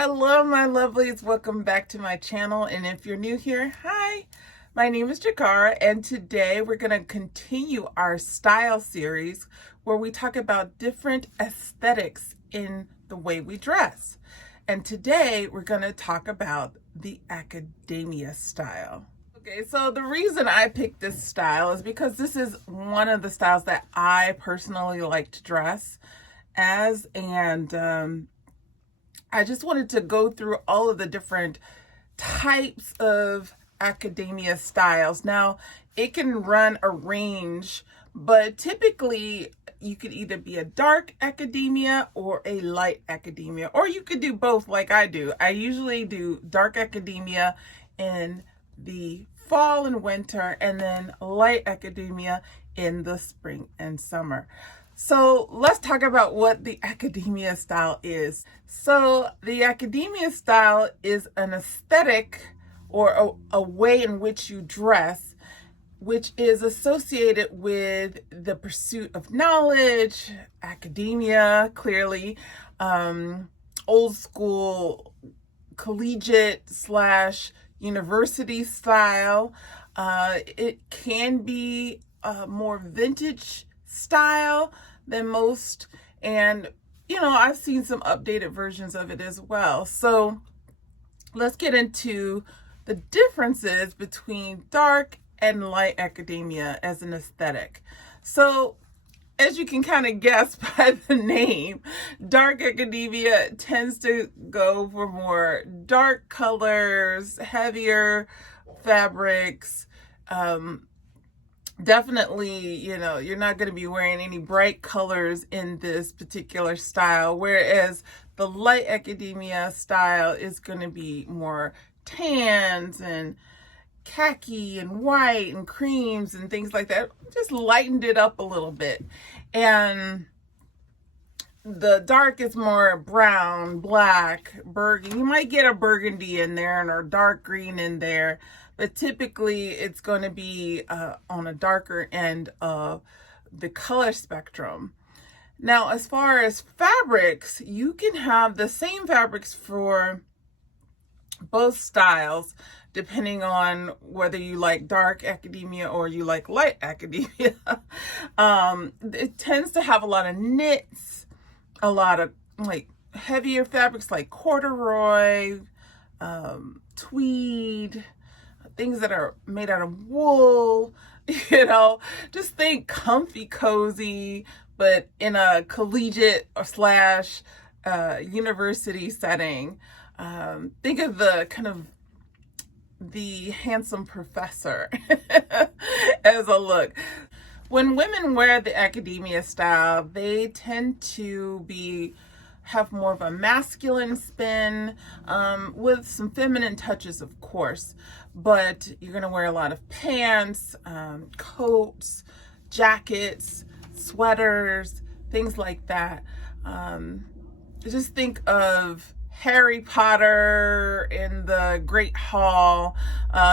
Hello, my lovelies. Welcome back to my channel. And if you're new here, hi, my name is Jakara. And today we're going to continue our style series where we talk about different aesthetics in the way we dress. And today we're going to talk about the academia style. Okay, so the reason I picked this style is because this is one of the styles that I personally like to dress as, and I just wanted to go through all of the different types of academia styles. Now, it can run a range, but typically you could either be a dark academia or a light academia, or you could do both like I do. I usually do dark academia in the fall and winter, and then light academia in the spring and summer. So let's talk about what the academia style is. So the academia style is an aesthetic or a way in which you dress, which is associated with the pursuit of knowledge, academia, clearly, old school, collegiate / university style. It can be a more vintage style than most, and I've seen some updated versions of it as well. So let's get into the differences between dark and light academia as an aesthetic. So as you can kind of guess by the name, dark academia tends to go for more dark colors, heavier fabrics. Definitely, you're not going to be wearing any bright colors in this particular style, whereas the light academia style is going to be more tans and khaki and white and creams and things like that. Just lightened it up a little bit. And the dark is more brown, black, burgundy. You might get a burgundy in there and a dark green in there, but typically it's going to be on a darker end of the color spectrum. Now, as far as fabrics, you can have the same fabrics for both styles, depending on whether you like dark academia or you like light academia. It tends to have a lot of knits, a lot of like heavier fabrics like corduroy, tweed, things that are made out of wool. Just think comfy, cozy, but in a collegiate or / university setting. Think of the kind of the handsome professor as a look. When women wear the academia style, they tend to have more of a masculine spin, with some feminine touches, of course. But you're going to wear a lot of pants, coats, jackets, sweaters, things like that. Just think of Harry Potter in the Great Hall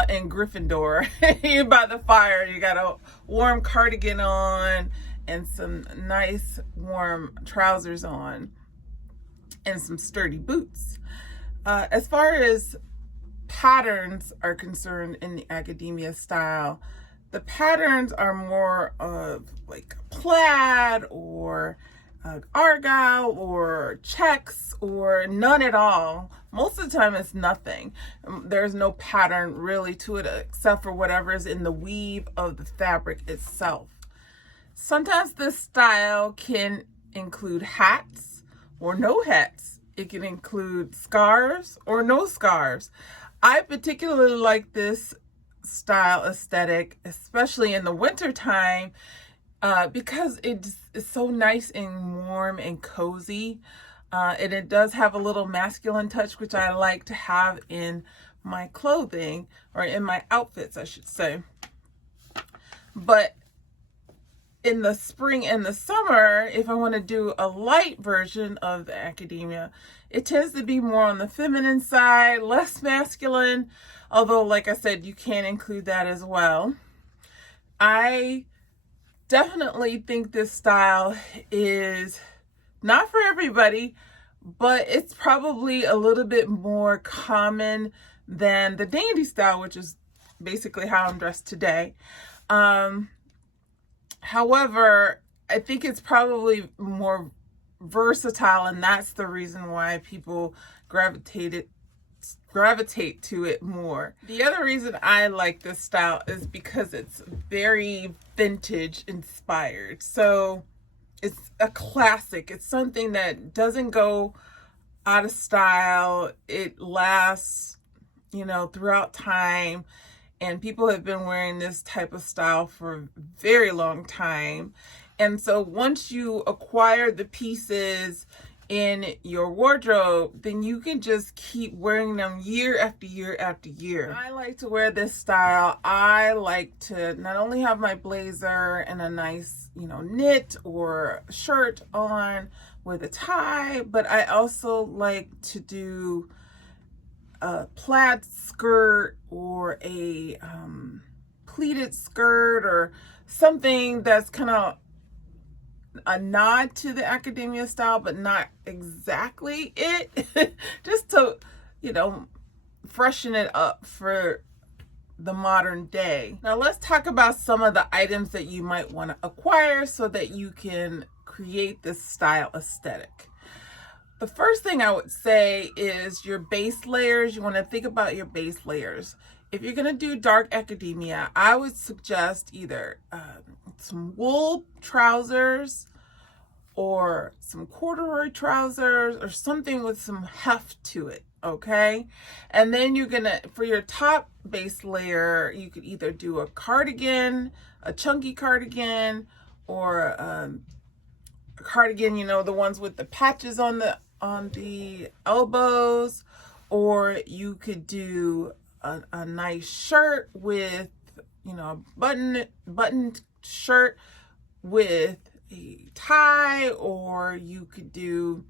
in Gryffindor. You're by the fire, you got a warm cardigan on and some nice warm trousers on and some sturdy boots. As far as patterns are concerned in the academia style, the patterns are more of like plaid or argyle or checks or none at all. Most of the time it's nothing. There's no pattern really to it except for whatever is in the weave of the fabric itself. Sometimes this style can include hats or no hats. It can include scarves or no scarves. I particularly like this style aesthetic, especially in the winter time, because it's so nice and warm and cozy. And it does have a little masculine touch, which I like to have in my clothing, or in my outfits, I should say. But in the spring and the summer, if I want to do a light version of the academia, it tends to be more on the feminine side, less masculine, although, like I said, you can include that as well. I definitely think this style is not for everybody, but it's probably a little bit more common than the dandy style, which is basically how I'm dressed today. However, I think it's probably more versatile, and that's the reason why people gravitate to it more. The other reason I like this style is because it's very vintage inspired. So it's a classic. It's something that doesn't go out of style. It lasts, throughout time. And people have been wearing this type of style for a very long time. And so once you acquire the pieces in your wardrobe, then you can just keep wearing them year after year after year. I like to wear this style. I like to not only have my blazer and a nice, knit or shirt on with a tie, but I also like to do a plaid skirt or a pleated skirt or something that's kind of a nod to the academia style, but not exactly it, just to, freshen it up for the modern day. Now let's talk about some of the items that you might want to acquire so that you can create this style aesthetic. The first thing I would say is your base layers. You want to think about your base layers. If you're going to do dark academia, I would suggest either some wool trousers or some corduroy trousers or something with some heft to it, okay? And then you're gonna, for your top base layer, you could either do a cardigan, a chunky cardigan, or a cardigan, the ones with the patches on the elbows, or you could do a nice shirt with, a buttoned shirt with a tie, or you could do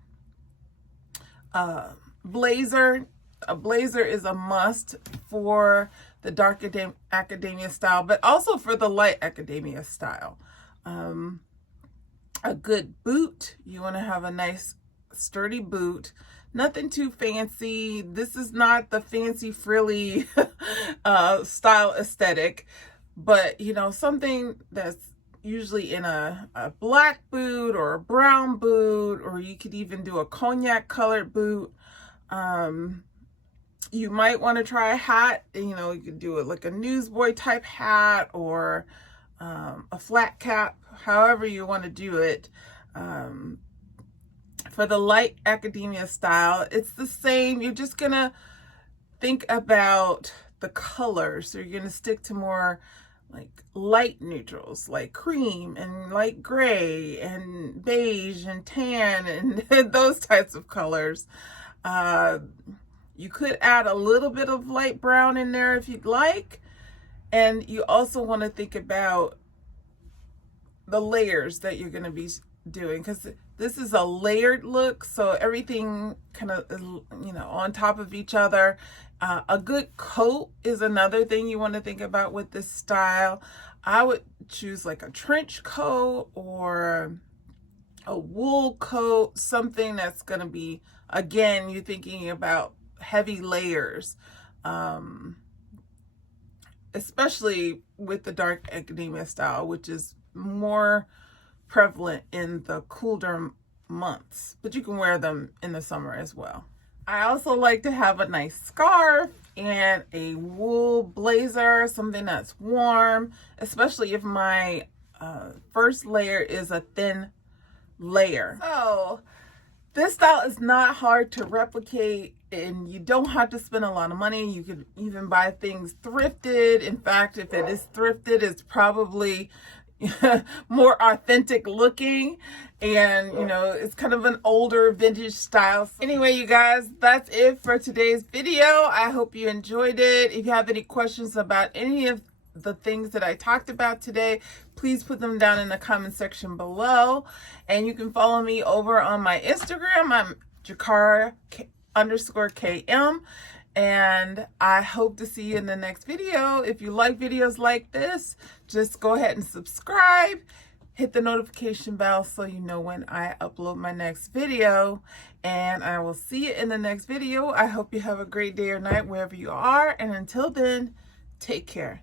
a blazer. A blazer is a must for the dark academia style, but also for the light academia style. A good boot. You want to have a nice sturdy boot. Nothing too fancy. This is not the fancy frilly style aesthetic, but something that's usually in a black boot or a brown boot, or you could even do a cognac colored boot. You might want to try a hat. You could do it like a newsboy type hat or a flat cap, however you want to do it. For the light academia style, it's the same. You're just gonna think about the colors. So you're gonna stick to more like light neutrals, like cream and light gray and beige and tan and those types of colors. You could add a little bit of light brown in there if you'd like. And you also want to think about the layers that you're going to be doing, because this is a layered look, so everything kind of is, on top of each other. A good coat is another thing you want to think about with this style. I would choose like a trench coat or a wool coat, something that's going to be, again, you're thinking about heavy layers, especially with the dark academia style, which is more prevalent in the cooler months, but you can wear them in the summer as well. I also like to have a nice scarf and a wool blazer, something that's warm, especially if my first layer is a thin layer. So this style is not hard to replicate, and you don't have to spend a lot of money. You could even buy things thrifted. In fact, if it is thrifted, it's probably more authentic looking, and it's kind of an older vintage style. Anyway, you guys, that's it for today's video. I hope you enjoyed it. If you have any questions about any of the things that I talked about today, please put them down in the comment section below. And you can follow me over on my Instagram. I'm Jakara_KM. And I hope to see you in the next video. If you like videos like this, just go ahead and subscribe. hit the notification bell so you know when I upload my next video. And I will see you in the next video. I hope you have a great day or night wherever you are. And until then, take care.